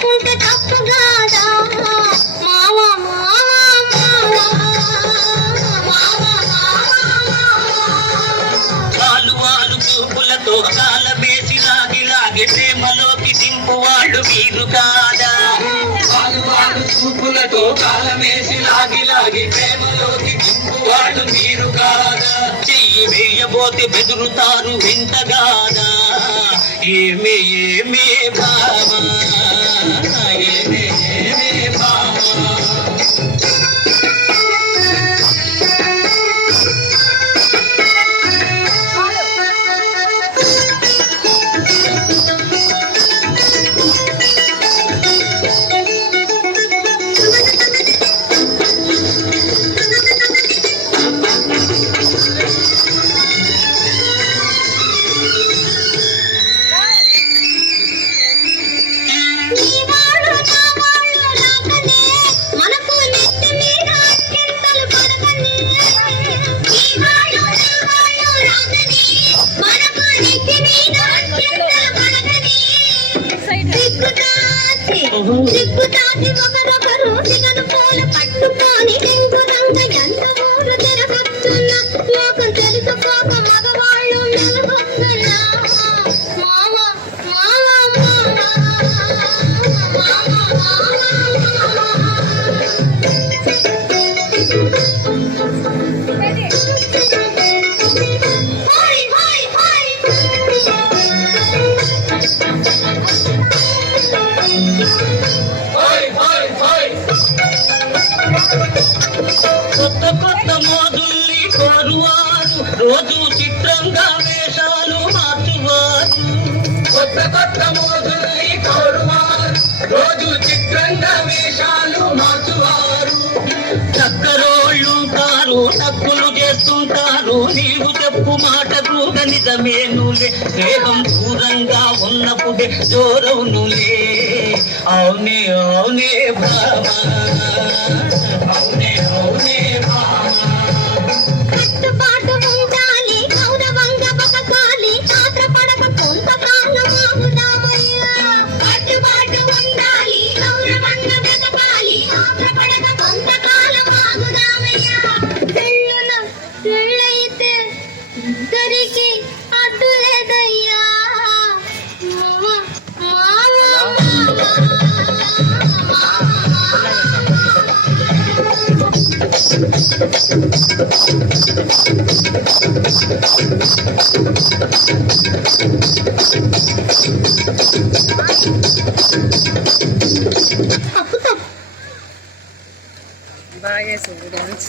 చేసుకుంటే తప్పు కాదా మావా వాలు చూపులతో కాలమేసి లాగి ప్రేమలోకి దింపు వాళ్ళు మీరు కాదా వాలు చూపులతో కాలమేసి లాగి ప్రేమలోకి దింపు వాళ్ళు మీరు కాదా చెయ్యి వేయబోతే బెదురుతారు వింతగాదా ఏమే భామా ఏమే భామా సిగ్గుతాటి ఒకరొకరు సిగను పూల పట్టుకొని రింగురంగ ఎంత ఊరు తిరగొస్తున్నా లోకం తెలుసుకోక మగవాళ్ళు మెలగొస్తున్నా మామ కొత్త కొత్త మోదుల్ని కోరువారు రోజు చిత్రంగా వేషాలు మార్చువారు కొత్త మోదుల్ని కోరువారు రోజు చిత్రంగా వేషాలు మార్చువారు చక్కరోళ్ళుంటారు తప్పులు చేస్తుంటారు నీవు చెప్పు మాటకు నిజమేనులే వేగం దూరంగా ఉన్నప్పుడే జోరవునులే అవునే భామా కట్టుబాటు ఉండాలి గౌరవంగా బతకాలి ఆత్రపడక కొంతకాలం ఆగుదామయ్యా కట్టుబాటు ఉండాలి గౌరవంగా బతకాలి ఆత్రపడక కొంతకాలం ఆగుదామయ్యా పెళ్ళైతే ఇద్దరికి అడ్డు లేదయ్యా బాగా డాన్స్